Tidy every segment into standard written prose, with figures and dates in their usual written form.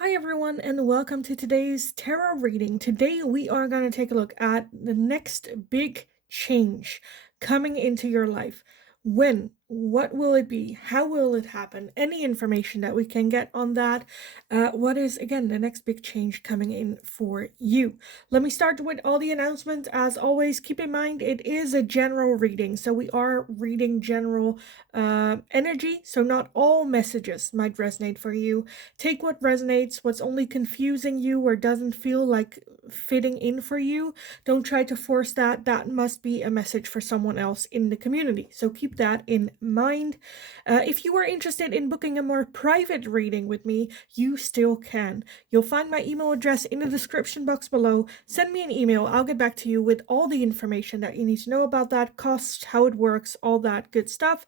Hi everyone and welcome to today's tarot reading. Today we are going to take a look at the next big change coming into your life. When? What will it be? How will it happen? Any information that we can get on that. What is, again, the next big change coming in for you? Let me start with all the announcements. As always, keep in mind it is a general reading. So we are reading general energy. So not all messages might resonate for you. Take what resonates, what's only confusing you or doesn't feel like fitting in for you. Don't try to force that. That must be a message for someone else in the community. So keep that in mind. If you are interested in booking a more private reading with me, you still can. You'll find my email address in the description box below. Send me an email. I'll get back to you with all the information that you need to know about that, cost, how it works, all that good stuff.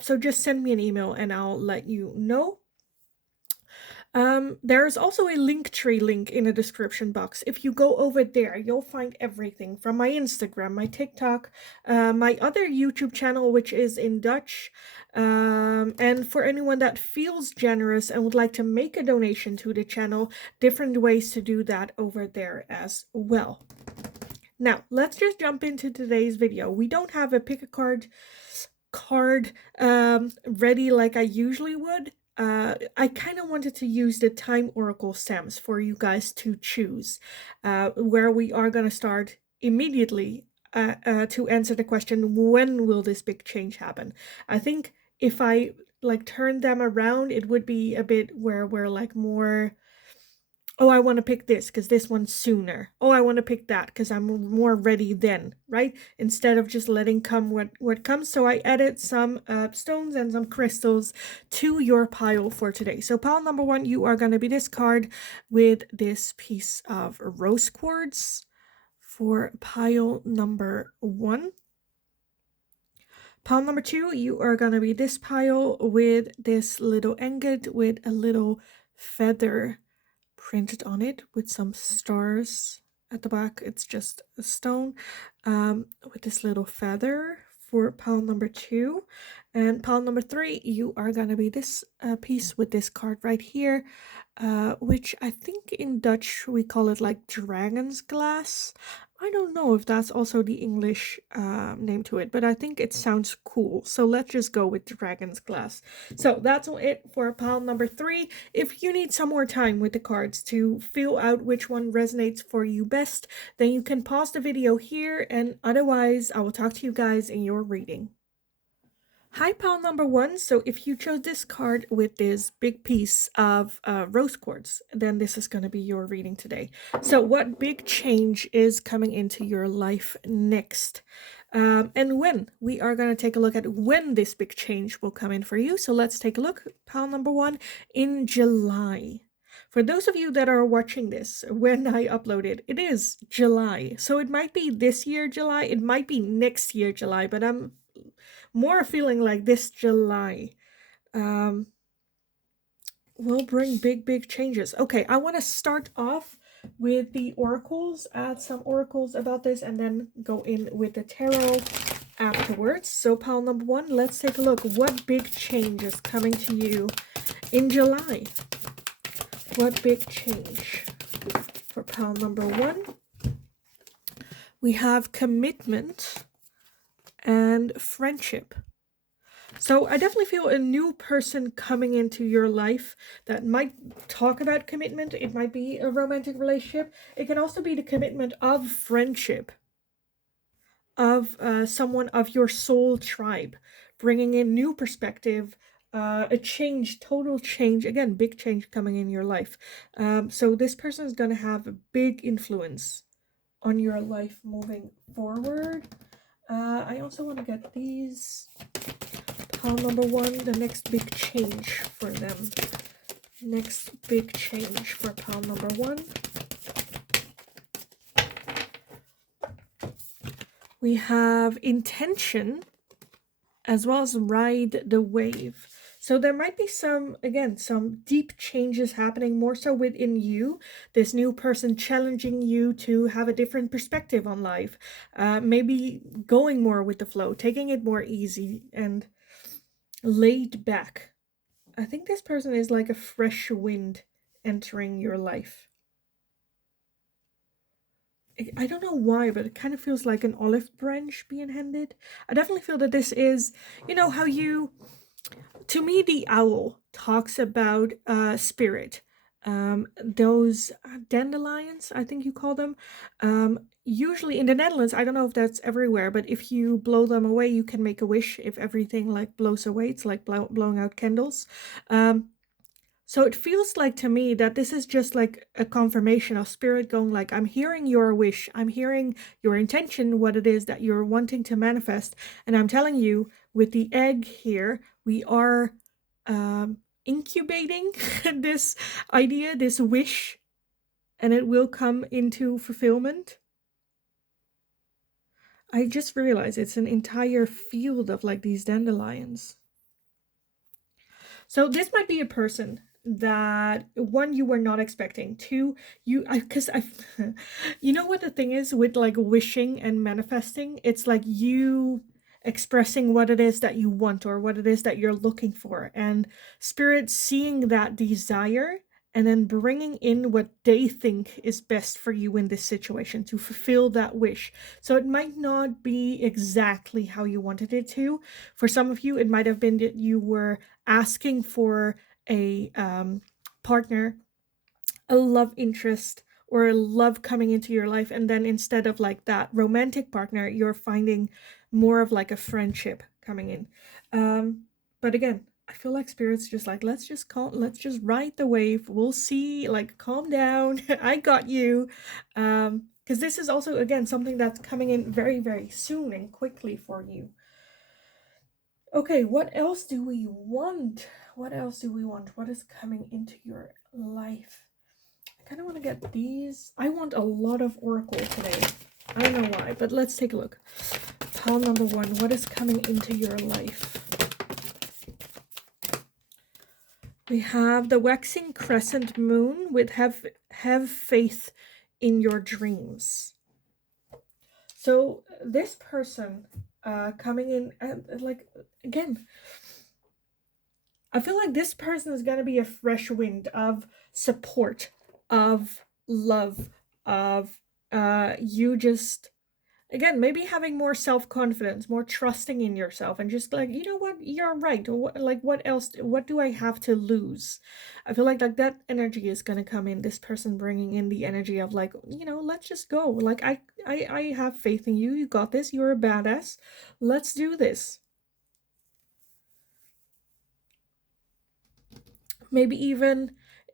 So just send me an email and I'll let you know. There's also a Linktree link in the description box. If you go over there, you'll find everything from my Instagram, my TikTok, my other YouTube channel, which is in Dutch. And for anyone that feels generous and would like to make a donation to the channel, different ways to do that over there as well. Now, let's just jump into today's video. We don't have a pick a card ready like I usually would. I kind of wanted to use the time oracle stamps for you guys to choose, where we are going to start immediately to answer the question, when will this big change happen? I think if I like turn them around, it would be a bit where we're like more, oh, I want to pick this because this one's sooner. Oh, I want to pick that because I'm more ready then, right? Instead of just letting come what comes. So I added some stones and some crystals to your pile for today. So pile number one, you are going to be this card with this piece of rose quartz for pile number one. Pile number two, you are going to be this pile with this little ingot with a little feather printed on it with some stars at the back. It's just a stone with this little feather for pile number two. And pile number three, you are going to be this piece with this card right here, which I think in Dutch we call it like dragon's glass. I don't know if that's also the English name to it, but I think it sounds cool. So let's just go with dragon's glass. So that's it for pile number three. If you need some more time with the cards to feel out which one resonates for you best, then you can pause the video here, and otherwise I will talk to you guys in your reading. Hi, pile number one. So if you chose this card with this big piece of rose quartz, then this is going to be your reading today. So what big change is coming into your life next? And when? We are going to take a look at when this big change will come in for you. So let's take a look. Pile number one, in July. For those of you that are watching this when I upload it, it is July. So it might be this year July, it might be next year July, but I'm more feeling like this July will bring big changes. Okay, I want to start off with the oracles, add some oracles about this, and then go in with the tarot afterwards. So pile number one, let's take a look. What big change is coming to you in July? What big change? For pile number one, we have commitment and friendship. So I definitely feel a new person coming into your life that might talk about commitment. It might be a romantic relationship. It can also be the commitment of friendship, of someone of your soul tribe, bringing in new perspective, a change, total change, again, big change coming in your life. So this person is going to have a big influence on your life moving forward. I also want to get these. Pile number one, the next big change for them. Next big change for pile number one. We have intention as well as ride the wave. So there might be some, again, some deep changes happening more so within you. This new person challenging you to have a different perspective on life. Maybe going more with the flow, taking it more easy and laid back. I think this person is like a fresh wind entering your life. I don't know why, but it kind of feels like an olive branch being handed. I definitely feel that this is, how you, to me, the owl talks about spirit. Those dandelions, I think you call them. Usually in the Netherlands, I don't know if that's everywhere, but if you blow them away, you can make a wish. If everything like blows away, it's like blowing out candles. So it feels like to me that this is just like a confirmation of spirit going like, I'm hearing your wish, I'm hearing your intention, what it is that you're wanting to manifest. And I'm telling you, with the egg here, we are incubating this idea, this wish, and it will come into fulfillment. I just realized it's an entire field of like these dandelions. So this might be a person that, one, you were not expecting. Two, because I you know what the thing is with like wishing and manifesting, it's like you expressing what it is that you want or what it is that you're looking for, and spirit seeing that desire and then bringing in what they think is best for you in this situation to fulfill that wish. So it might not be exactly how you wanted it to. For some of you, it might have been that you were asking for a partner, a love interest, or a love coming into your life, and then instead of like that romantic partner, you're finding more of like a friendship coming in. But again, I feel like spirit's just like, let's just ride the wave. We'll see, like, calm down. I got you. Because this is also again something that's coming in very, very soon and quickly for you. Okay, what else do we want? What else do we want? What is coming into your life? I kind of want to get these. I want a lot of oracle today. I don't know why, but let's take a look. Pile number one, what is coming into your life? We have the waxing crescent moon with have faith in your dreams. So this person coming in, like, again, I feel like this person is going to be a fresh wind of support, of love, of you just, again, maybe having more self-confidence, more trusting in yourself, and just like, you know what, you're right. Like, what else? What do I have to lose? I feel like that energy is going to come in. This person bringing in the energy of like, let's just go. Like, I have faith in you. You got this. You're a badass. Let's do this. Maybe even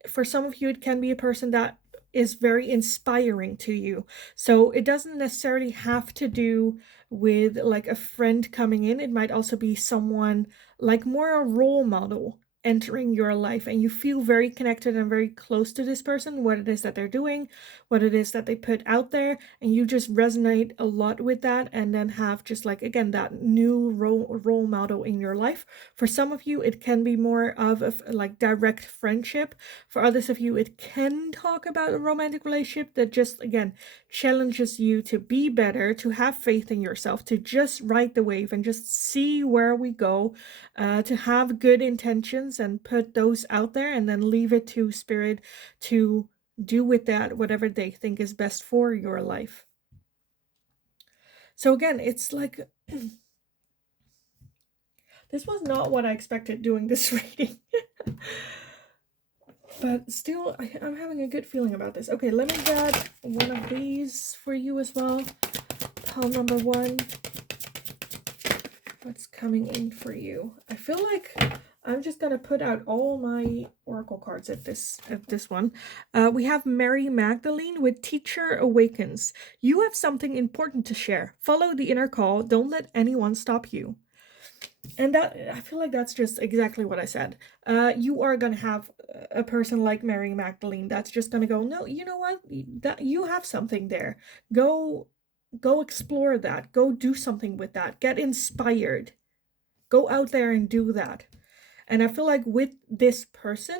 for some of you, it can be a person that is very inspiring to you. So it doesn't necessarily have to do with like a friend coming in. It might also be someone like more a role model entering your life, and you feel very connected and very close to this person, what it is that they're doing, what it is that they put out there, and you just resonate a lot with that, and then have just like, again, that new role model in your life. For some of you, it can be more of a like direct friendship. For others of you, it can talk about a romantic relationship that just, again, challenges you to be better, to have faith in yourself, to just ride the wave and just see where we go, to have good intentions and put those out there, and then leave it to spirit to do with that whatever they think is best for your life. So again, it's like this was not what I expected doing this reading. But still, I'm having a good feeling about this. Okay, let me get one of these for you as well. Pile number one. What's coming in for you? I feel like I'm just gonna put out all my oracle cards at this one. We have Mary Magdalene with Teacher Awakens. You have something important to share. Follow the inner call. Don't let anyone stop you. And that, I feel like that's just exactly what I said. You are gonna have a person like Mary Magdalene that's just gonna go, no, you know what? That you have something there. Go explore that. Go do something with that. Get inspired. Go out there and do that. And I feel like with this person,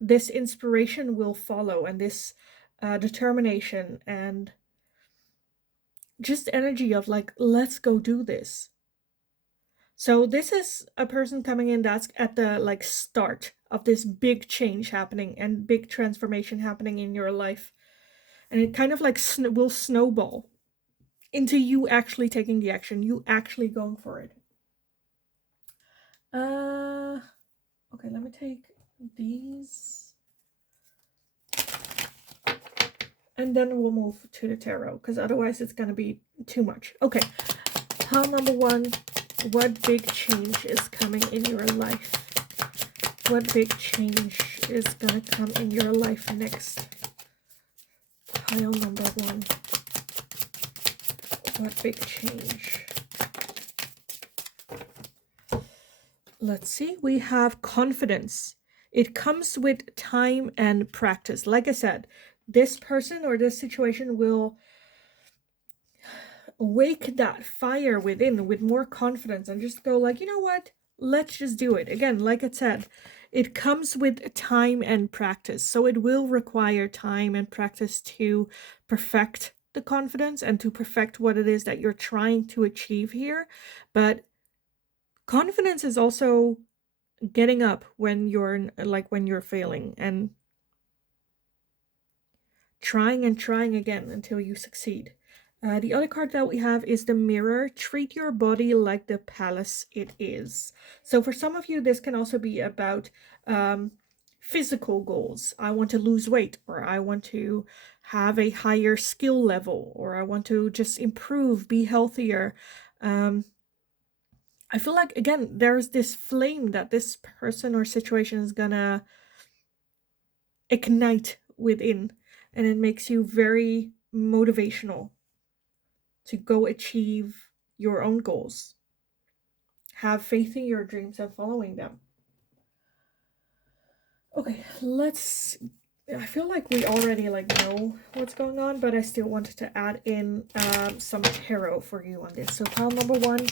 this inspiration will follow, and this determination and just energy of like, let's go do this. So this is a person coming in that's at the like start of this big change happening and big transformation happening in your life. And it kind of like will snowball into you actually taking the action, you actually going for it. Okay, let me take these. And then we'll move to the tarot, because otherwise it's going to be too much. Okay, pile number 1. What big change is coming in your life? What big change is going to come in your life next? Pile number 1. What big change? Let's see. We have confidence. It comes with time and practice. Like I said, this person or this situation will wake that fire within with more confidence and just go like, you know what? Let's just do it. Again, like I said, it comes with time and practice. So it will require time and practice to perfect the confidence and to perfect what it is that you're trying to achieve here. But confidence is also getting up when you're failing and trying again until you succeed. The other card that we have is the mirror. Treat your body like the palace it is. So for some of you, this can also be about physical goals. I want to lose weight, or I want to have a higher skill level, or I want to just improve, be healthier. I feel like, again, there's this flame that this person or situation is gonna ignite within, and it makes you very motivational to go achieve your own goals. Have faith in your dreams and following them. Okay, I feel like we already know what's going on, but I still wanted to add in some tarot for you on this. So pile number 1,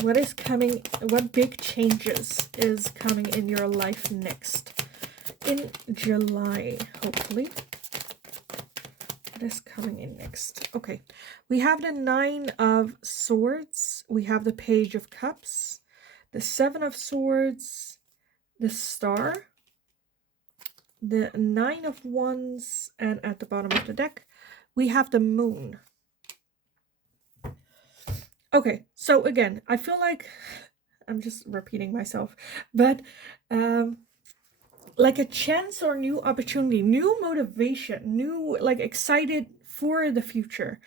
what big changes is coming in your life next? In July, hopefully. What is coming in next? Okay, we have the 9 of Swords, we have the Page of Cups, the 7 of Swords, the Star, the 9 of Wands, and at the bottom of the deck, we have the Moon. Okay, so again, I feel like I'm just repeating myself, but like a chance or new opportunity, new motivation, new excited for the future.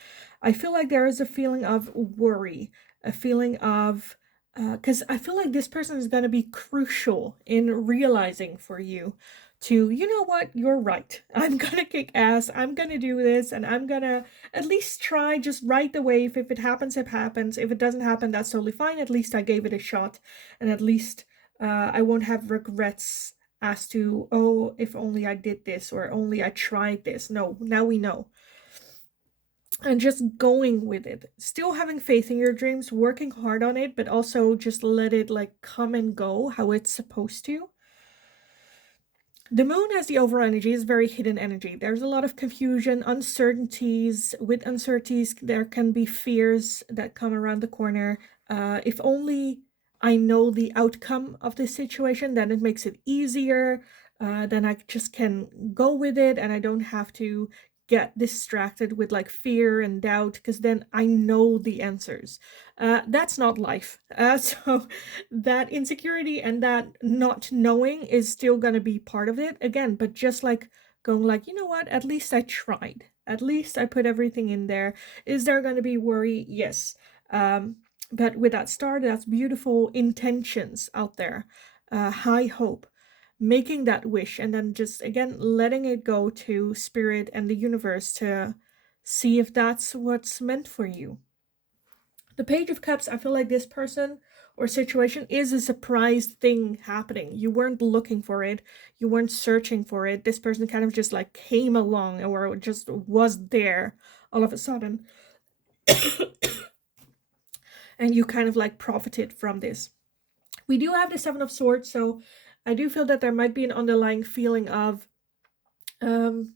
I feel like there is a feeling of worry, a feeling of because I feel like this person is going to be crucial in realizing for you to, you know what, you're right. I'm going to kick ass. I'm going to do this, and I'm going to at least try, just ride the wave. If it happens, it happens. If it doesn't happen, that's totally fine. At least I gave it a shot, and at least I won't have regrets as to, oh, if only I did this, or only I tried this. No, now we know. And just going with it, still having faith in your dreams, working hard on it, but also just let it come and go how it's supposed to. The moon as the overall energy is very hidden energy. There's a lot of confusion, uncertainties. With uncertainties, there can be fears that come around the corner. If only I know the outcome of this situation, then it makes it easier. Then I just can go with it, and I don't have to get distracted with fear and doubt, because then I know the answers. That's not life. So that insecurity and that not knowing is still going to be part of it again, but just going you know what, at least I tried, at least I put everything in there. Is there going to be worry? Yes. But with that star, that's beautiful intentions out there, high hope, making that wish, and then just again letting it go to spirit and the universe to see if that's what's meant for you. The Page of Cups, I feel like this person or situation is a surprise thing happening. You weren't looking for it, you weren't searching for it. This person kind of just came along, or just was there all of a sudden. And you kind of profited from this. We do have the 7 of Swords, so I do feel that there might be an underlying feeling of, am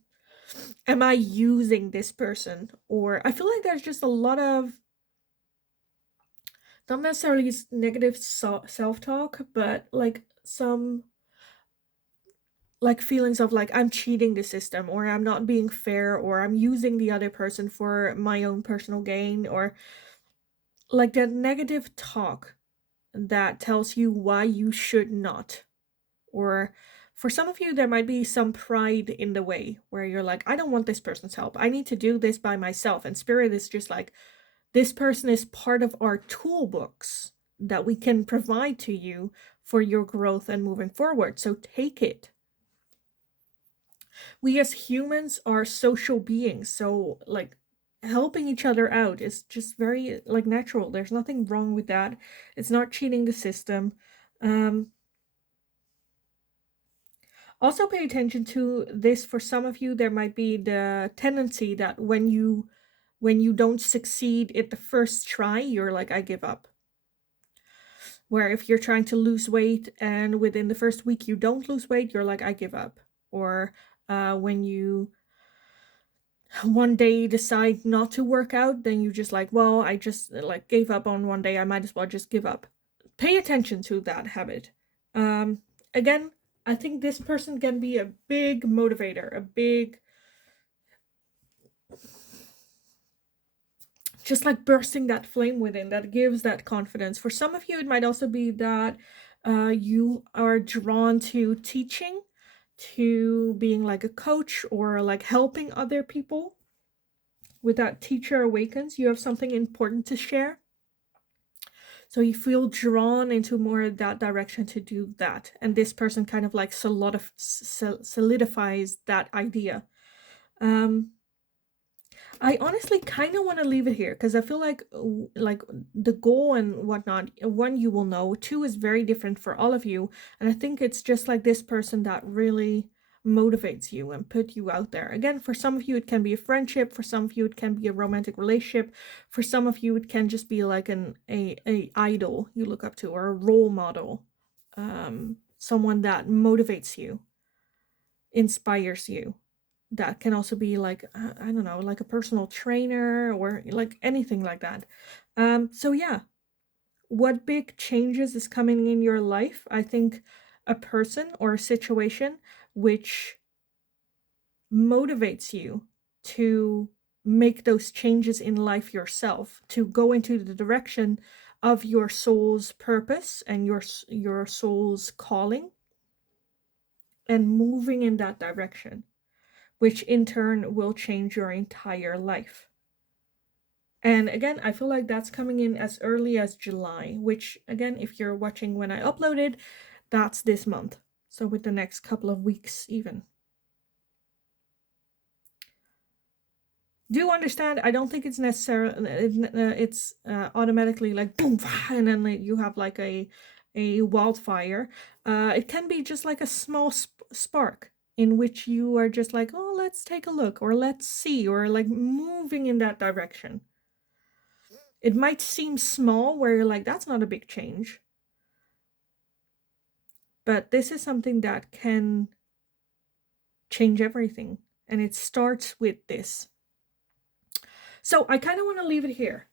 I using this person? Or I feel like there's just a lot of, not necessarily negative self-talk, but some like feelings of like I'm cheating the system, or I'm not being fair, or I'm using the other person for my own personal gain, or like that negative talk that tells you why you should not. Or for some of you, there might be some pride in the way where you're like, I don't want this person's help. I need to do this by myself. And spirit is just like, this person is part of our toolbox that we can provide to you for your growth and moving forward. So take it. We as humans are social beings. So, like, helping each other out is just very, like, natural. There's nothing wrong with that. It's not cheating the system. Also pay attention to this. For some of you, there might be the tendency that when you don't succeed at the first try, you're like, I give up. Where if you're trying to lose weight and within the first week you don't lose weight, you're like, I give up. Or when you one day decide not to work out, then you just like, well, I just like gave up on one day, I might as well just give up. Pay attention to that habit. Again, I think this person can be a big motivator, a big, just like bursting that flame within that gives that confidence. For some of you, it might also be that you are drawn to teaching, to being like a coach, or like helping other people. With that teacher awakens, you have something important to share. So you feel drawn into more that direction to do that. And this person kind of like solidifies that idea. I honestly kind of want to leave it here because I feel like the goal and whatnot, one, you will know, two, is very different for all of you. And I think it's just like this person that really motivates you and put you out there. Again, for some of you, it can be a friendship. For some of you, it can be a romantic relationship. For some of you, it can just be like a idol you look up to, or a role model. Someone that motivates you, inspires you. That can also be like, I don't know, like a personal trainer or like anything like that. So yeah, what big changes is coming in your life? I think a person or a situation which motivates you to make those changes in life yourself, to go into the direction of your soul's purpose and your soul's calling, and moving in that direction, which in turn will change your entire life. And again, I feel like that's coming in as early as July, which again, if you're watching when I uploaded, that's this month. So with the next couple of weeks even. Do understand, I don't think it's necessarily, it's automatically like boom, and then you have like a wildfire. It can be just like a small spark in which you are just like, oh, let's take a look, or let's see, or like moving in that direction. It might seem small where you're like, that's not a big change. But this is something that can change everything. And it starts with this. So I kind of want to leave it here.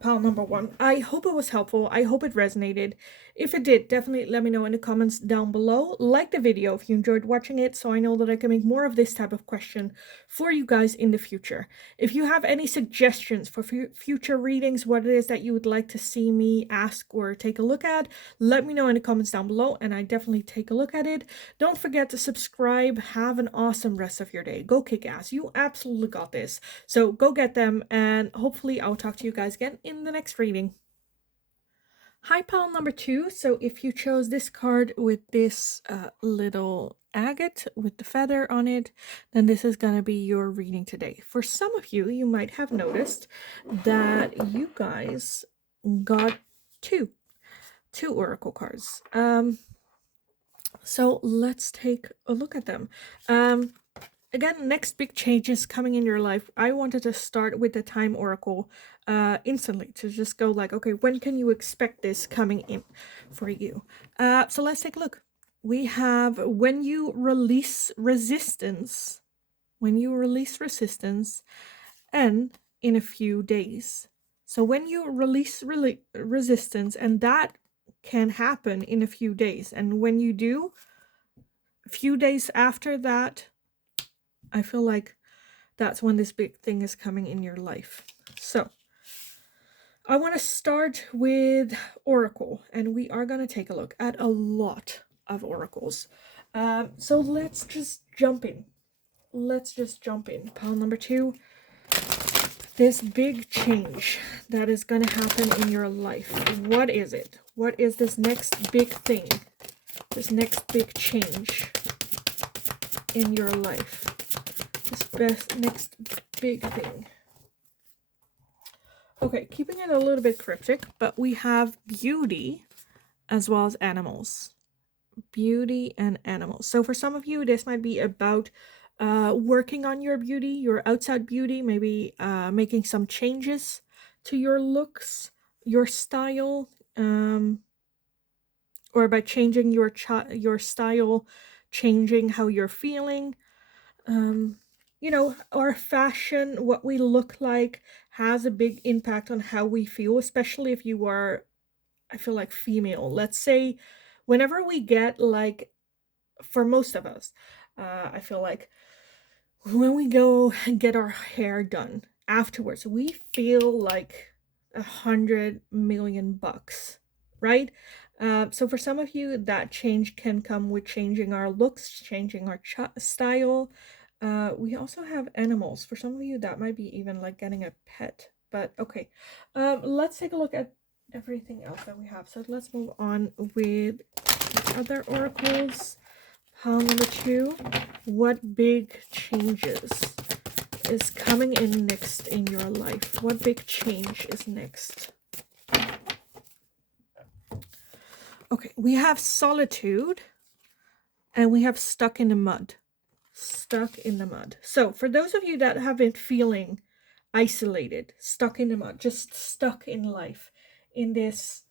Pile number one. I hope it was helpful. I hope it resonated. If it did, definitely let me know in the comments down below. Like the video if you enjoyed watching it, so I know that I can make more of this type of question for you guys in the future. If you have any suggestions for future readings, what it is that you would like to see me ask or take a look at, let me know in the comments down below, and I definitely take a look at it. Don't forget to subscribe. Have an awesome rest of your day. Go kick ass. You absolutely got this. So go get them, and hopefully I'll talk to you guys again in the next reading. Hi, pile number two. So if you chose this card with this little agate with the feather on it, then this is going to be your reading today. For some of you, you might have noticed that you guys got two oracle cards. So let's take a look at them. Again, next big changes coming in your life. I wanted to start with the time oracle instantly, to just go like, okay, when can you expect this coming in for you? So let's take a look. We have when you release resistance, and in a few days. So when you release resistance, and that can happen in a few days, and when you do, a few days after that, I feel like that's when this big thing is coming in your life. So I want to start with Oracle, and we are going to take a look at a lot of oracles. So let's just jump in. Pile number 2, this big change that is going to happen in your life. What is it? What is this next big thing? This next big change in your life? This next big thing. Okay, keeping it a little bit cryptic, but we have beauty as well as animals. Beauty and animals. So for some of you, this might be about working on your beauty, your outside beauty, maybe making some changes to your looks, your style, or by changing your style, changing how you're feeling. You know, our fashion, what we look like, has a big impact on how we feel, especially if you are, I feel like, female. Let's say whenever we get like, for most of us, I feel like when we go and get our hair done afterwards, we feel like $100 million, right? So for some of you, that change can come with changing our looks, changing our style. We also have animals. For some of you, that might be even like getting a pet. But okay, let's take a look at everything else that we have. So let's move on with other oracles. Pile number 2, what big changes is coming in next in your life? What big change is next? Okay, we have solitude and we have stuck in the mud. Stuck in the mud. So for those of you that have been feeling isolated, stuck in the mud, just stuck in life, in this,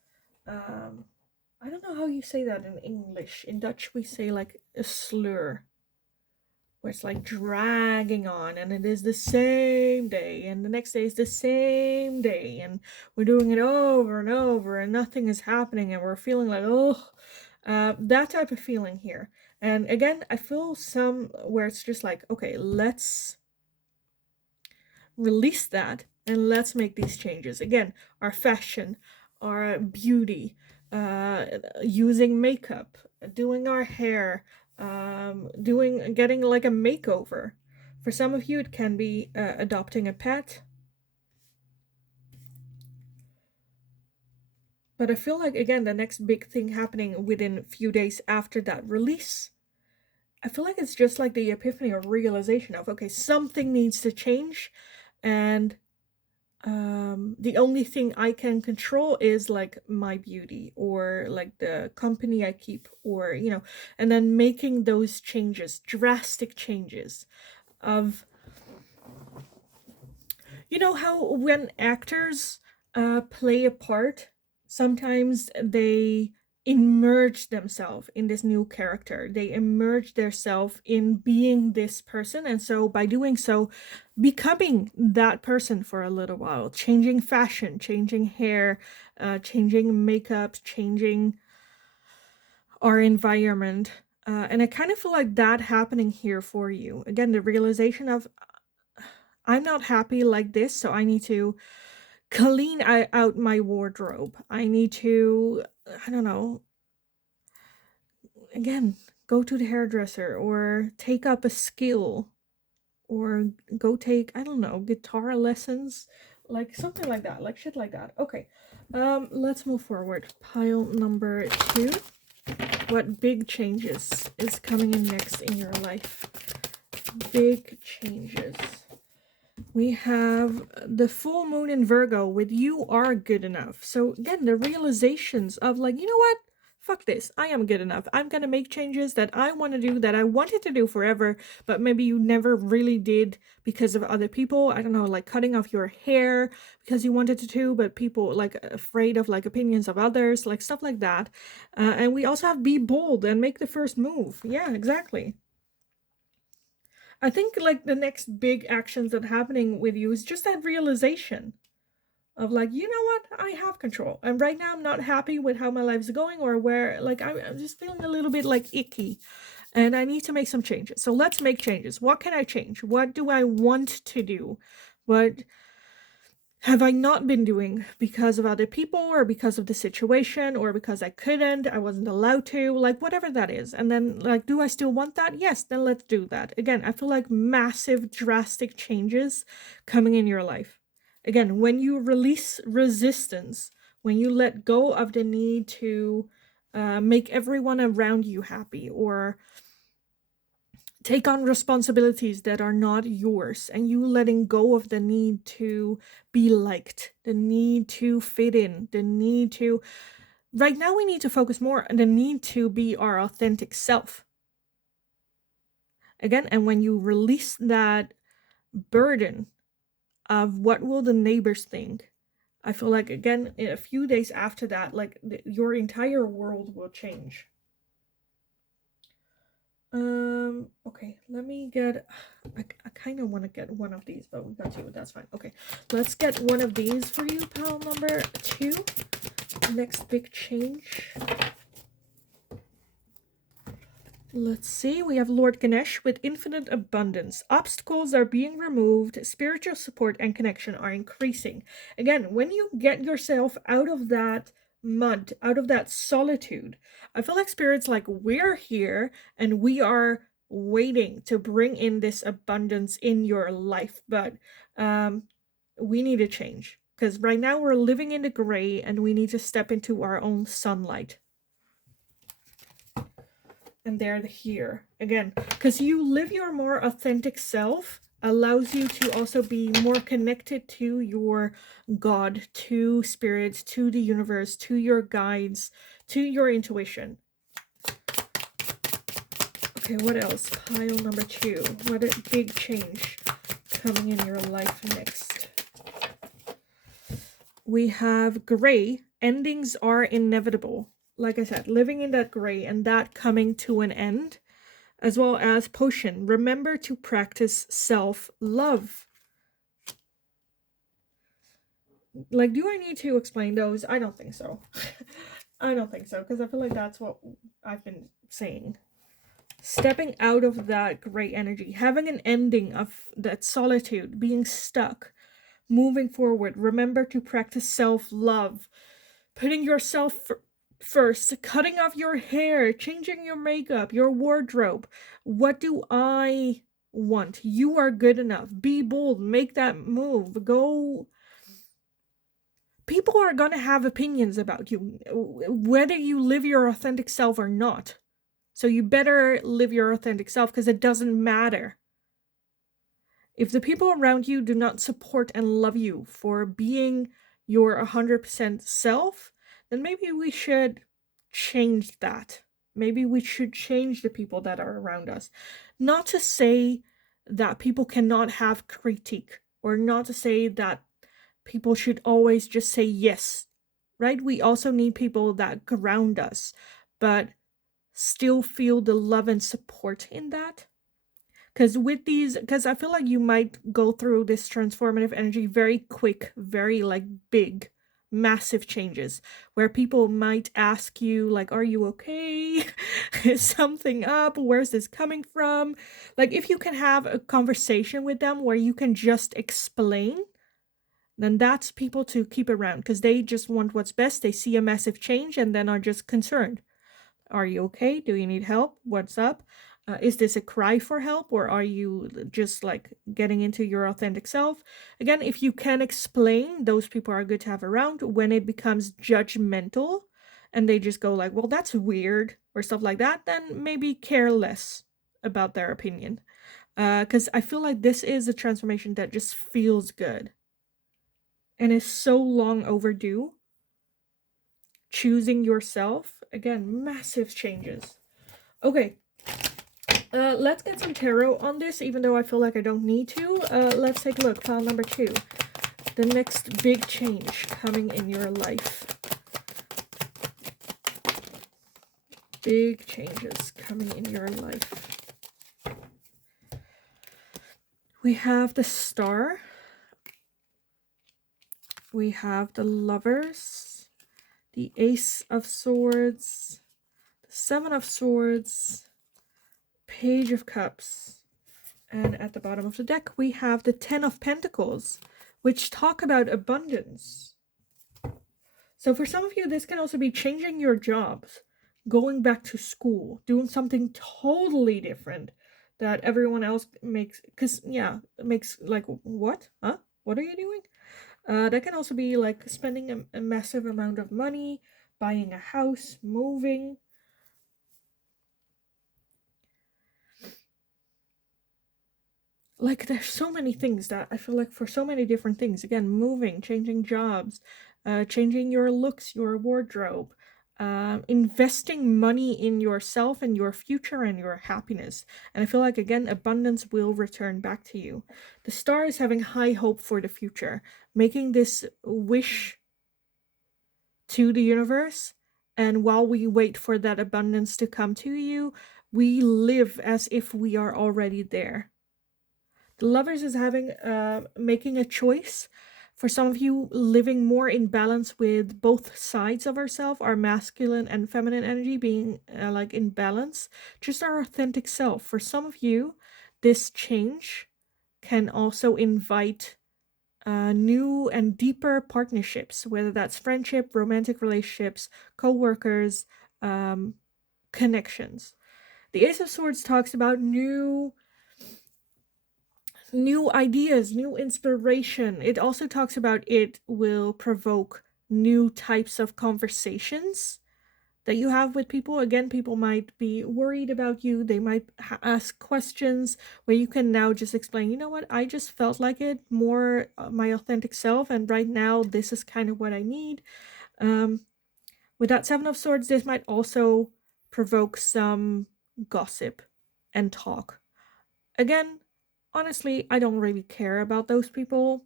I don't know how you say that in English. In Dutch, we say like a slur, where it's like dragging on, and it is the same day, and the next day is the same day, and we're doing it over and over, and nothing is happening, and we're feeling like, oh, that type of feeling here. And again, I feel some where it's just like, okay, let's release that and let's make these changes. Again, our fashion, our beauty, using makeup, doing our hair, getting like a makeover. For some of you, it can be adopting a pet. But I feel like, again, the next big thing happening within a few days after that release, I feel like it's just like the epiphany or realization of, okay, something needs to change, and the only thing I can control is like my beauty, or like the company I keep, or, you know, and then making those changes, drastic changes of, you know, how when actors play a part, sometimes they immerse themselves in this new character. They immerse themselves in being this person. And so by doing so, becoming that person for a little while, changing fashion, changing hair, changing makeup, changing our environment. And I kind of feel like that happening here for you. Again, the realization of, I'm not happy like this, so I need to clean out my wardrobe. I need to, I don't know, again, go to the hairdresser, or take up a skill, or go take, I don't know, guitar lessons, like something like that, like shit like that. Okay, let's move forward. Pile number 2. What big changes is coming in next in your life? Big changes. We have the full moon in Virgo with you are good enough. So again, the realizations of like, you know what? Fuck this. I am good enough. I'm going to make changes that I want to do, that I wanted to do forever, but maybe you never really did because of other people. I don't know, like cutting off your hair because you wanted to do, but people like afraid of like opinions of others, like stuff like that. And we also have be bold and make the first move. Yeah, exactly. I think like the next big actions that are happening with you is just that realization of like, you know what, I have control, and right now I'm not happy with how my life's going, or where like I'm just feeling a little bit like icky, and I need to make some changes. So let's make changes. What can I change? What do I want to do? What have I not been doing because of other people or because of the situation or because I couldn't, I wasn't allowed to, like whatever that is. And then like, do I still want that? Yes, then let's do that. Again, I feel like massive, drastic changes coming in your life. Again, when you release resistance, when you let go of the need to make everyone around you happy or take on responsibilities that are not yours, and you letting go of the need to be liked, the need to fit in, the need to, right now we need to focus more on the need to be our authentic self again. And when you release that burden of what will the neighbors think, I feel like again in a few days after that, like your entire world will change. Okay, let me get, I kind of want to get one of these, but we got two, that's fine. Okay, let's get one of these for you, pile number 2. Next big change. Let's see, we have Lord Ganesh with infinite abundance. Obstacles are being removed, spiritual support and connection are increasing. Again, when you get yourself out of that mud, out of that solitude, I feel like Spirit's like, we're here and we are waiting to bring in this abundance in your life. But we need to change because right now we're living in the gray and we need to step into our own sunlight. And they're here again, because you live your more authentic self allows you to also be more connected to your God, to spirits, to the universe, to your guides, to your intuition. Okay, what else? Pile number 2. What a big change coming in your life next. We have gray. Endings are inevitable. Like I said, living in that gray and that coming to an end. As well as potion. Remember to practice self-love. Like, do I need to explain those? I don't think so. I don't think so, because I feel like that's what I've been saying. Stepping out of that gray energy, having an ending of that solitude, being stuck, moving forward. Remember to practice self-love. Putting yourself first, cutting off your hair, changing your makeup, your wardrobe. What do I want? You are good enough. Be bold. Make that move. Go. People are going to have opinions about you, whether you live your authentic self or not. So you better live your authentic self because it doesn't matter. If the people around you do not support and love you for being your 100% self, then maybe we should change that. Maybe we should change the people that are around us. Not to say that people cannot have critique, or not to say that people should always just say yes, right? We also need people that ground us, but still feel the love and support in that. Because I feel like you might go through this transformative energy very quick, very like big, massive changes where people might ask you like, are you okay? Is something up? Where's this coming from? Like, if you can have a conversation with them where you can just explain, then that's people to keep around, because they just want what's best. They see a massive change and then are just concerned. Are you okay? Do you need help? What's up? Is this a cry for help, or are you just like getting into your authentic self? Again, if you can explain, those people are good to have around. When it becomes judgmental and they just go like, well, that's weird or stuff like that, then maybe care less about their opinion. Because I feel like this is a transformation that just feels good and is so long overdue. Choosing yourself, again, massive changes. Okay, let's get some tarot on this, even though I feel like I don't need to. Let's take a look. Pile number 2. The next big change coming in your life. Big changes coming in your life. We have the Star. We have the Lovers. The Ace of Swords. The 7 of Swords. Page of Cups. And at the bottom of the deck, we have the 10 of Pentacles, which talk about abundance. So for some of you, this can also be changing your jobs, going back to school, doing something totally different that everyone else makes. Because, yeah, it makes like, what? Huh? What are you doing? That can also be like spending a massive amount of money, buying a house, moving. Like, there's so many things that I feel like for so many different things. Again, moving, changing jobs, changing your looks, your wardrobe, investing money in yourself and your future and your happiness. And I feel like, again, abundance will return back to you. The star is having high hope for the future, making this wish to the universe. And while we wait for that abundance to come to you, we live as if we are already there. The Lovers is having making a choice. For some of you, living more in balance with both sides of ourselves, our masculine and feminine energy being like in balance, just our authentic self. For some of you, this change can also invite new and deeper partnerships, whether that's friendship, romantic relationships, co-workers, connections. The Ace of Swords talks about new ideas, new inspiration. It also talks about it will provoke new types of conversations that you have with people. Again, people might be worried about you. They might ask questions where you can now just explain, you know what, I just felt like it, more my authentic self, and right now this is kind of what I need. With that Seven of Swords, this might also provoke some gossip and talk. Again, honestly, I don't really care about those people.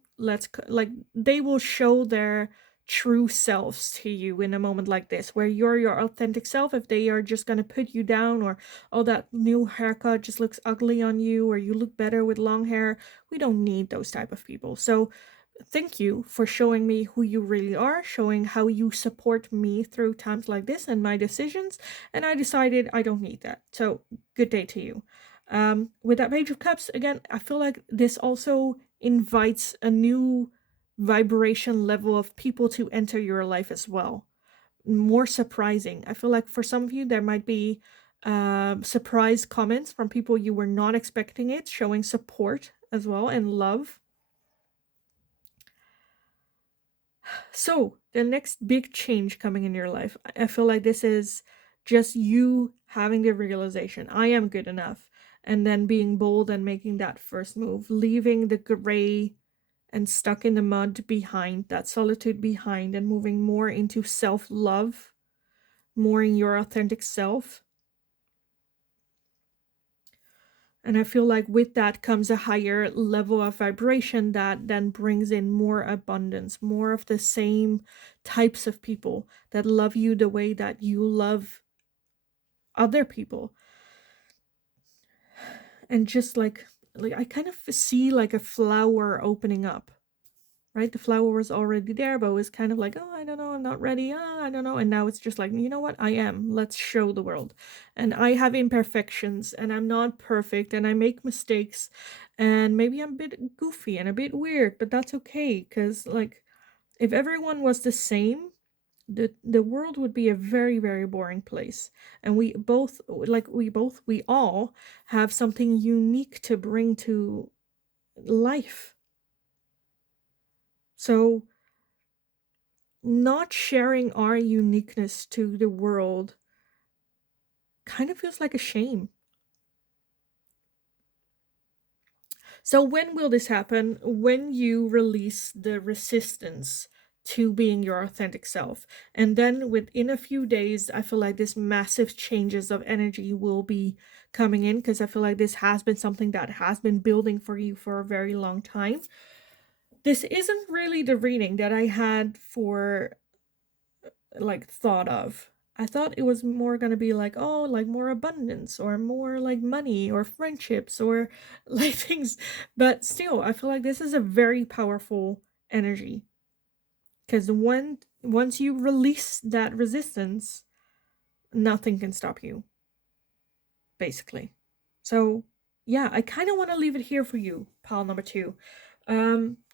They will show their true selves to you in a moment like this, where you're your authentic self. If they are just going to put you down, or, oh, that new haircut just looks ugly on you, or you look better with long hair, we don't need those type of people. So thank you for showing me who you really are, showing how you support me through times like this and my decisions. And I decided I don't need that. So good day to you. With that Page of Cups, again, I feel like this also invites a new vibration level of people to enter your life as well. More surprising. I feel like for some of you, there might be surprise comments from people you were not expecting it, showing support as well and love. So, the next big change coming in your life, I feel like this is just you having the realization, I am good enough, and then being bold and making that first move, leaving the gray and stuck in the mud behind, that solitude behind, and moving more into self-love, more in your authentic self. And I feel like with that comes a higher level of vibration that then brings in more abundance, more of the same types of people that love you the way that you love other people. And just like I kind of see like a flower opening up. Right? The flower was already there, but it was kind of like, oh, I don't know, I'm not ready. Oh, I don't know. And now it's just like, you know what? I am. Let's show the world. And I have imperfections, and I'm not perfect, and I make mistakes, and maybe I'm a bit goofy and a bit weird, but that's okay. Because, like, if everyone was the same, the world would be a very, very boring place. And we all have something unique to bring to life. So not sharing our uniqueness to the world kind of feels like a shame. So when will this happen? When you release the resistance to being your authentic self. And then within a few days, I feel like this massive changes of energy will be coming in, because I feel like this has been something that has been building for you for a very long time. This isn't really the reading that I had for thought of. I thought it was more gonna be like, oh, like more abundance or more like money or friendships or like things. But still, I feel like this is a very powerful energy. Because once you release that resistance, nothing can stop you. Basically. So yeah, I kind of want to leave it here for you, pile number 2.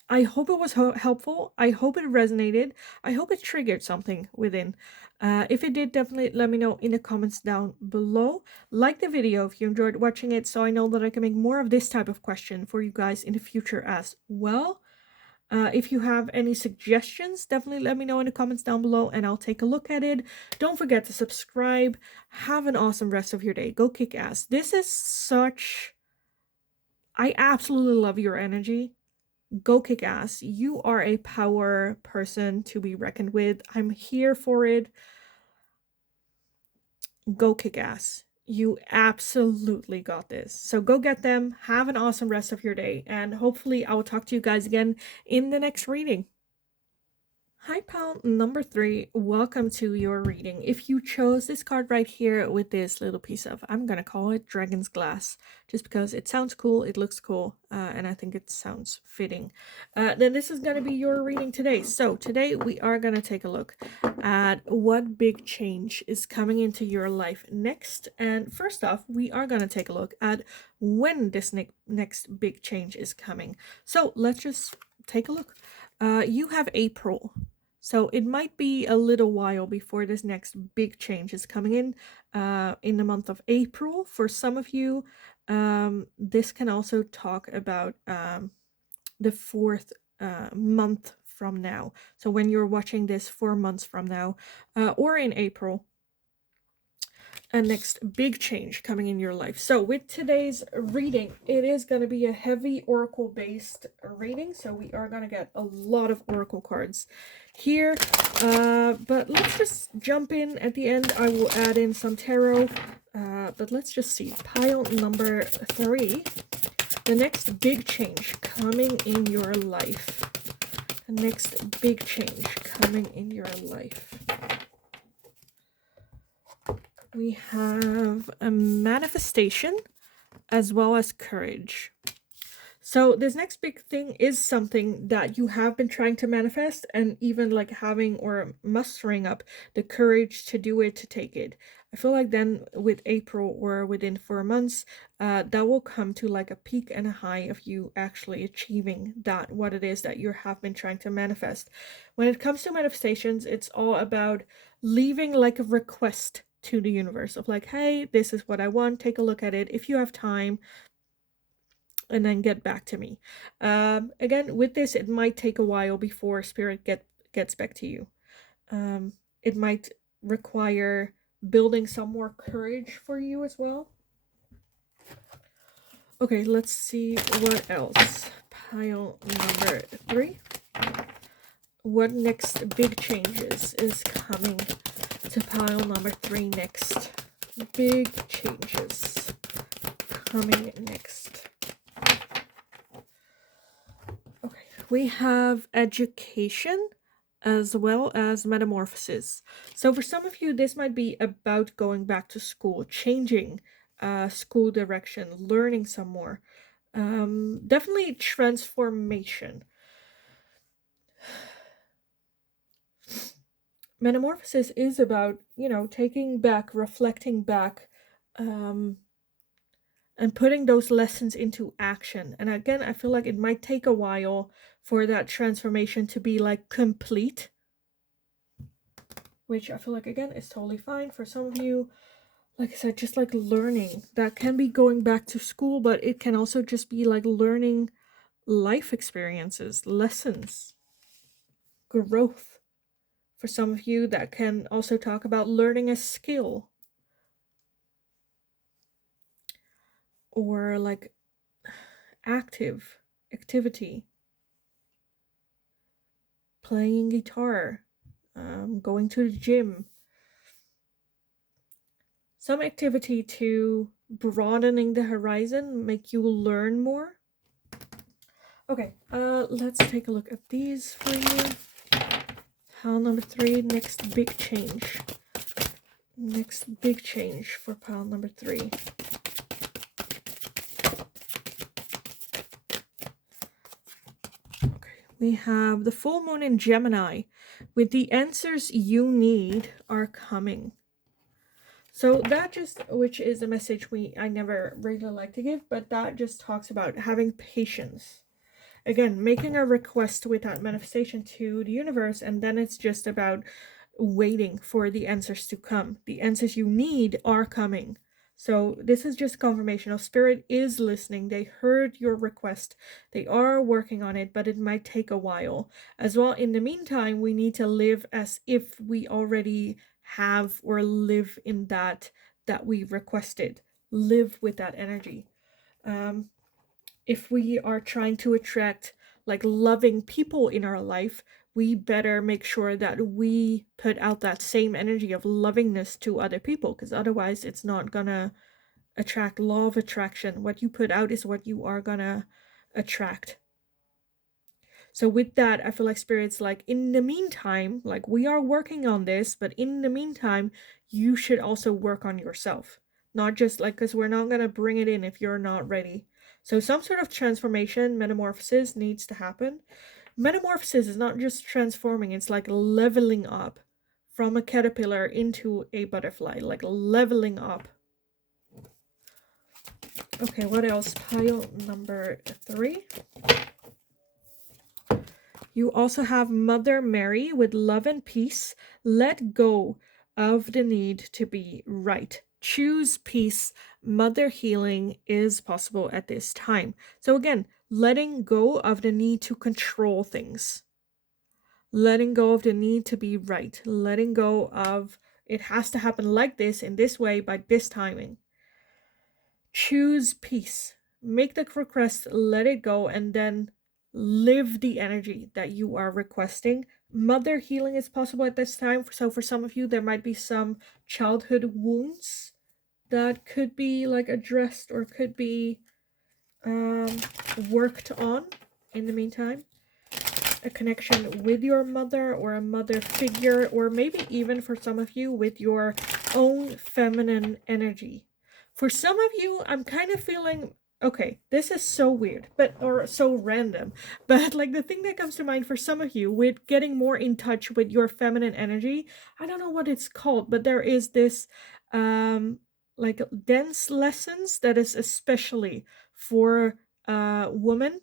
I hope it was helpful. I hope it resonated. I hope it triggered something within. If it did, definitely let me know in the comments down below. Like the video if you enjoyed watching it, so I know that I can make more of this type of question for you guys in the future as well. If you have any suggestions, definitely let me know in the comments down below and I'll take a look at it. Don't forget to subscribe. Have an awesome rest of your day. Go kick ass. This is such... I absolutely love your energy. Go kick ass. You are a power person to be reckoned with. I'm here for it. Go kick ass. You absolutely got this. So go get them. Have an awesome rest of your day. And hopefully I will talk to you guys again in the next reading. Hi pal number 3, welcome to your reading. If you chose this card right here with this little piece of, I'm gonna call it dragon's glass, just because it sounds cool, it looks cool, and I think it sounds fitting, then this is gonna be your reading today. So today we are gonna take a look at what big change is coming into your life next. And first off, we are gonna take a look at when this next big change is coming. So let's just take a look. You have April. So it might be a little while before this next big change is coming in the month of April. For some of you, this can also talk about the 4th month from now. So when you're watching this 4 months from now, or in April, a next big change coming in your life. So with today's reading, it is going to be a heavy oracle based reading, so we are going to get a lot of oracle cards here, but let's just jump in. At the end I will add in some tarot, but let's just see. Pile number 3, the next big change coming in your life. The next big change coming in your life. We have a manifestation as well as courage. So this next big thing is something that you have been trying to manifest, and even like having or mustering up the courage to do it, to take it. I feel like then with April or within 4 months, that will come to like a peak and a high of you actually achieving that, what it is that you have been trying to manifest. When it comes to manifestations, it's all about leaving like a request to the universe of like, hey, this is what I want, take a look at it if you have time, and then get back to me. Again, with this, it might take a while before spirit gets back to you. It might require building some more courage for you as well. Okay, let's see what else. Pile number 3. What next big changes is coming to pile number 3 next? Big changes coming next. Okay, we have education as well as metamorphosis. So for some of you, this might be about going back to school, changing school direction, learning some more. Definitely transformation. Metamorphosis is about, you know, taking back, reflecting back, and putting those lessons into action. And again, I feel like it might take a while for that transformation to be like complete, which I feel like again is totally fine. For some of you, like I said, just like learning, that can be going back to school, but it can also just be like learning life experiences, lessons, growth. For some of you, that can also talk about learning a skill, or like activity, playing guitar, going to the gym, some activity to broadening the horizon, make you learn more. Okay, let's take a look at these for you. Pile number 3, next big change. Next big change for pile number 3. Okay, we have the full moon in Gemini, with the answers you need are coming. So that just, which is a message I never really like to give, but that just talks about having patience. Again, making a request with that manifestation to the universe, and then it's just about waiting for the answers to come. The answers you need are coming. So this is just confirmation of spirit is listening. They heard your request. They are working on it, but it might take a while. As well, in the meantime, we need to live as if we already have or live in that we requested. Live with that energy. If we are trying to attract like loving people in our life, we better make sure that we put out that same energy of lovingness to other people, because otherwise it's not gonna attract. Law of attraction, what you put out is what you are gonna attract. So with that, I feel like spirit's like, in the meantime, like we are working on this, but in the meantime, you should also work on yourself. Not just like, because we're not gonna bring it in if you're not ready. So some sort of transformation, metamorphosis needs to happen. Metamorphosis is not just transforming, it's like leveling up from a caterpillar into a butterfly, like leveling up. Okay, what else? Pile number 3. You also have Mother Mary with love and peace. Let go of the need to be right. Choose peace. Mother healing is possible at this time. So again, letting go of the need to control things. Letting go of the need to be right. Letting go of it has to happen like this, in this way, by this timing. Choose peace. Make the request, let it go, and then live the energy that you are requesting. Mother healing is possible at this time. So for some of you, there might be some childhood wounds that could be like addressed or could be worked on in the meantime. A connection with your mother or a mother figure, or maybe even for some of you with your own feminine energy. For some of you, I'm kind of feeling, okay, this is so weird, or so random, but like the thing that comes to mind for some of you with getting more in touch with your feminine energy, I don't know what it's called, but there is this like dance lessons that is especially for women,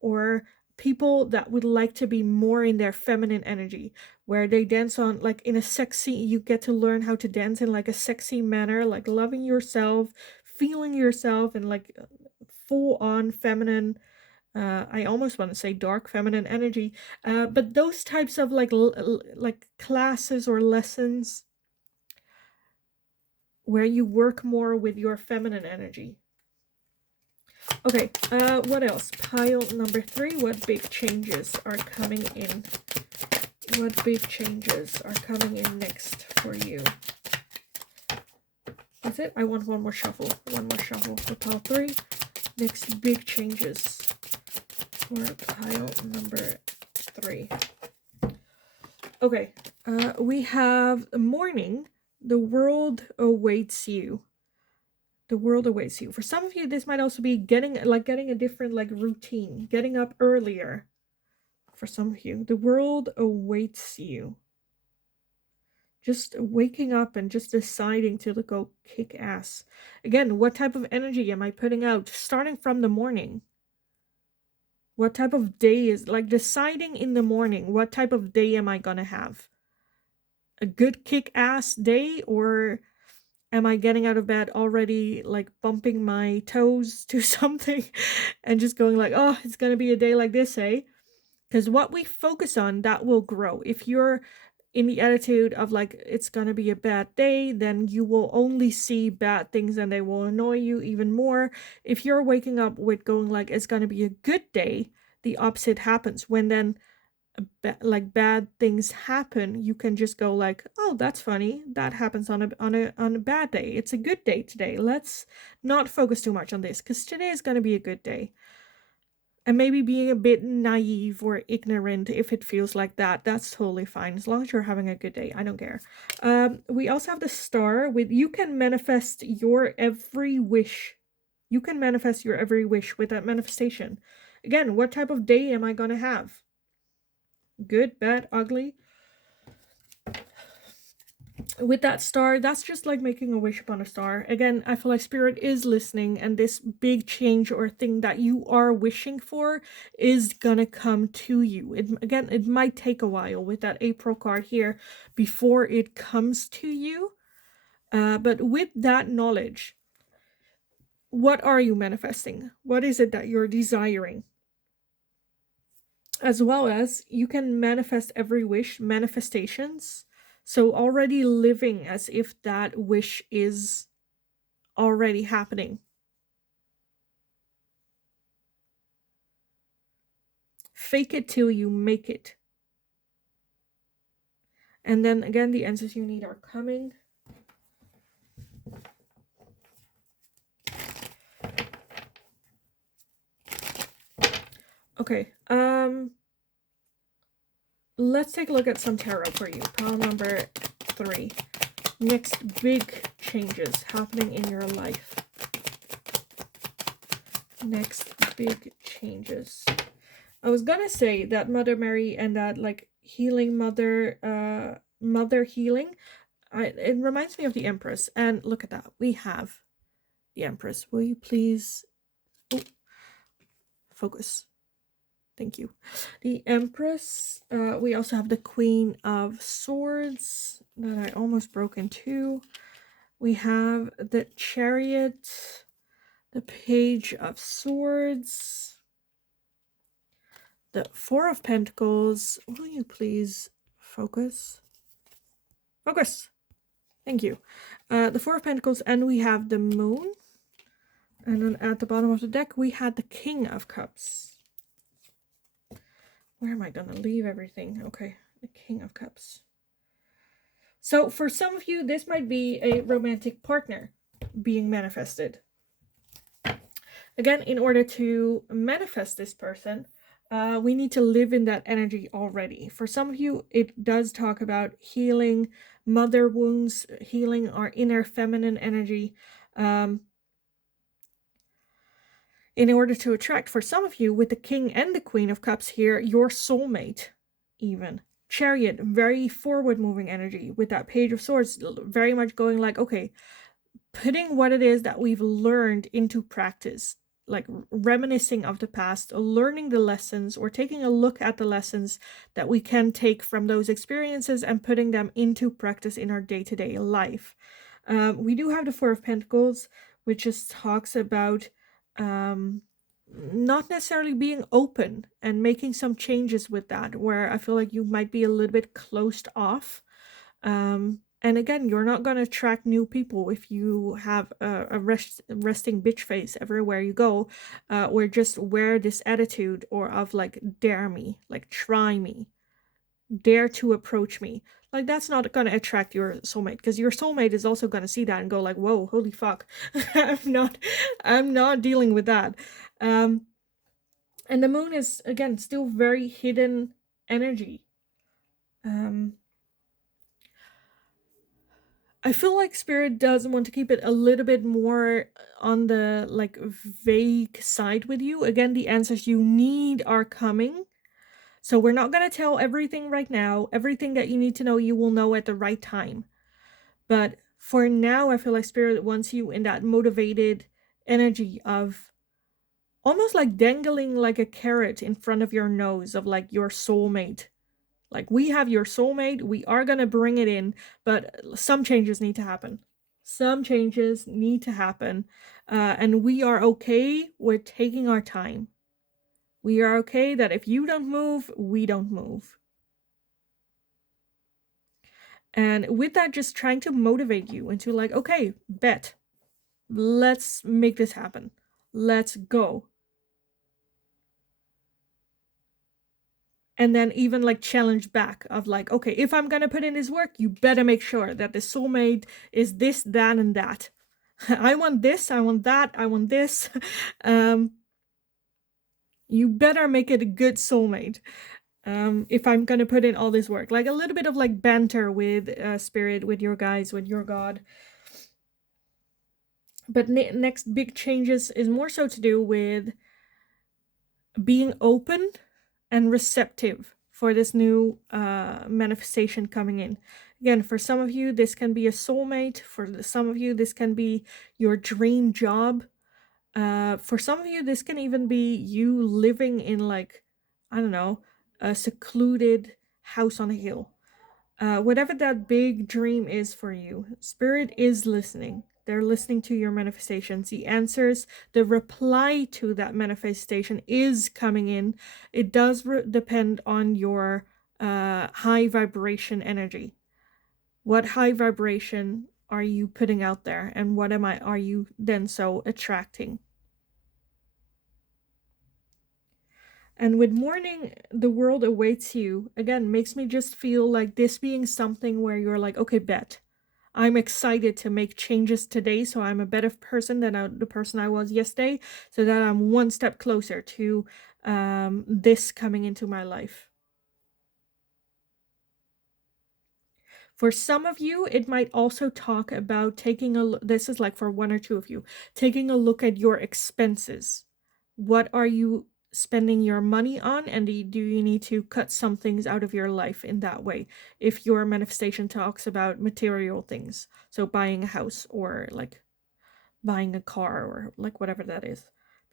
or people that would like to be more in their feminine energy, where they dance on like in a sexy, you get to learn how to dance in like a sexy manner, like loving yourself, feeling yourself, and like full on feminine, I almost want to say dark feminine energy, but those types of like classes or lessons where you work more with your feminine energy. Okay, what else? Pile number 3, what big changes are coming in? What big changes are coming in next for you? That's it? I want one more shuffle. One more shuffle for pile 3. Next big changes for pile number 3. Okay, we have morning. The world awaits you. The world awaits you. For some of you, this might also be getting a different like routine, getting up earlier. For some of you, the world awaits you. Just waking up and just deciding to go kick ass. Again, what type of energy am I putting out? Starting from the morning. What type of day is, like, deciding in the morning, what type of day am I gonna have? A good kick ass day, or am I getting out of bed already like bumping my toes to something and just going like, oh, it's gonna be a day like this, eh? Because what we focus on, that will grow. If you're in the attitude of like, it's gonna be a bad day, then you will only see bad things and they will annoy you even more. If you're waking up with going like, it's gonna be a good day, the opposite happens. When then like bad things happen, you can just go like, oh, that's funny, that happens on a bad day, it's a good day today, let's not focus too much on this because today is going to be a good day. And maybe being a bit naive or ignorant, if it feels like that, that's totally fine, as long as you're having a good day. I don't care. We also have the star with, you can manifest your every wish. You can manifest your every wish with that manifestation. Again, what type of day am I going to have? Good, bad, ugly? with that star, that's just like making a wish upon a star. Again, I feel like spirit is listening, and this big change or thing that you are wishing for is gonna come to you. Again, it might take a while with that April card here before it comes to you. But with that knowledge, what are you manifesting? What is it that you're desiring? As well as you can manifest every wish, manifestations. So already living as if that wish is already happening. Fake it till you make it. And then again, the answers you need are coming. Okay, let's take a look at some tarot for you. Pile number 3. Next big changes happening in your life. Next big changes. I was gonna say that Mother Mary and that like healing mother, mother healing, it reminds me of the Empress. And look at that, we have the Empress. Will you please focus? Thank you. The Empress. We also have the Queen of Swords that I almost broke in two. We have the Chariot, the Page of Swords, the Four of Pentacles. Will you please focus? Focus. Thank you. The Four of Pentacles, and we have the Moon. And then at the bottom of the deck, we had the King of Cups. Where am I going to leave everything? Okay, the King of Cups. So for some of you, this might be a romantic partner being manifested. Again, in order to manifest this person, we need to live in that energy already. For some of you, it does talk about healing mother wounds, healing our inner feminine energy. In order to attract, for some of you, with the King and the Queen of Cups here, your soulmate, even. Chariot, very forward-moving energy. With that Page of Swords, very much going like, okay, putting what it is that we've learned into practice, like reminiscing of the past, learning the lessons, or taking a look at the lessons that we can take from those experiences and putting them into practice in our day-to-day life. We do have the Four of Pentacles, which just talks about not necessarily being open and making some changes with that, where I feel like you might be a little bit closed off. And again, you're not going to attract new people if you have a resting bitch face everywhere you go, or just wear this attitude or of like, dare me, like try me, dare to approach me. Like, that's not going to attract your soulmate, because your soulmate is also going to see that and go like, whoa, holy fuck. I'm not dealing with that. And the Moon is, again, still very hidden energy. I feel like Spirit does want to keep it a little bit more on the like vague side with you. Again, the answers you need are coming. So we're not going to tell everything right now. Everything that you need to know, you will know at the right time. But for now, I feel like Spirit wants you in that motivated energy of almost like dangling like a carrot in front of your nose of like your soulmate. Like, we have your soulmate, we are going to bring it in, but some changes need to happen. Some changes need to happen. And we are okay with taking our time. We are okay that if you don't move, we don't move. And with that, just trying to motivate you into like, okay, bet. Let's make this happen. Let's go. And then even like challenge back of like, okay, if I'm going to put in this work, you better make sure that the soulmate is this, that, and that. I want this, I want that, I want this. You better make it a good soulmate. If I'm going to put in all this work. Like a little bit of like banter with Spirit, with your guys, with your God. But next big changes is more so to do with being open and receptive for this new manifestation coming in. Again, for some of you, this can be a soulmate. For some of you, this can be your dream job. For some of you, this can even be you living in, like, I don't know, a secluded house on a hill. Whatever that big dream is for you, Spirit is listening. They're listening to your manifestations. The answers, the reply to that manifestation is coming in. It does depend on your high vibration energy. What high vibration are you putting out there, and what are you then so attracting? And with morning, the world awaits you, again, makes me just feel like this being something where you're like, okay, bet. I'm excited to make changes today so I'm a better person than the person I was yesterday, so that I'm one step closer to this coming into my life. For some of you, it might also talk about taking a look. This is like for one or two of you, taking a look at your expenses. What are you spending your money on, and do you need to cut some things out of your life in that way? If your manifestation talks about material things, so buying a house or like buying a car or like whatever that is,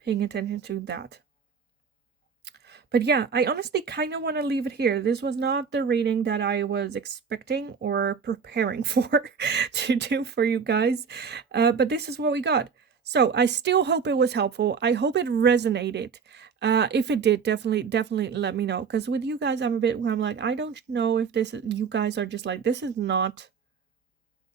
paying attention to that. But yeah, I honestly kind of want to leave it here. This was not the reading that I was expecting or preparing for to do for you guys. But this is what we got. So I still hope it was helpful. I hope it resonated. If it did, definitely let me know. Because with you guys, I'm like, I don't know if you guys are just like, this is not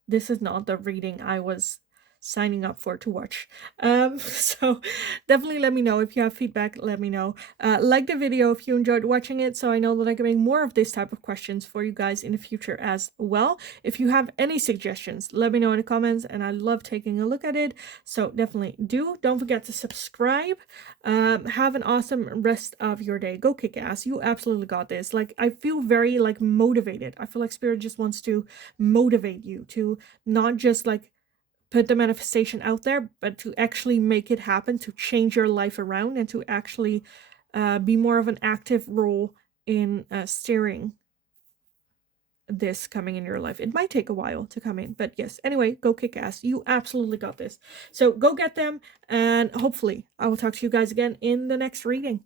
the reading I was signing up for to watch. So definitely let me know if you have feedback. Let me know. Like the video if you enjoyed watching it, so I know that I can make more of this type of questions for you guys in the future as well. If you have any suggestions, let me know in the comments, and I love taking a look at it. So definitely do. Don't forget to subscribe. Have an awesome rest of your day. Go kick ass. You absolutely got this. Like, I feel very like motivated. I feel like Spirit just wants to motivate you to not just like put the manifestation out there, but to actually make it happen, to change your life around, and to actually be more of an active role in steering this coming in your life. It might take a while to come in, but yes. Anyway, go kick ass. You absolutely got this. So go get them, and hopefully I will talk to you guys again in the next reading.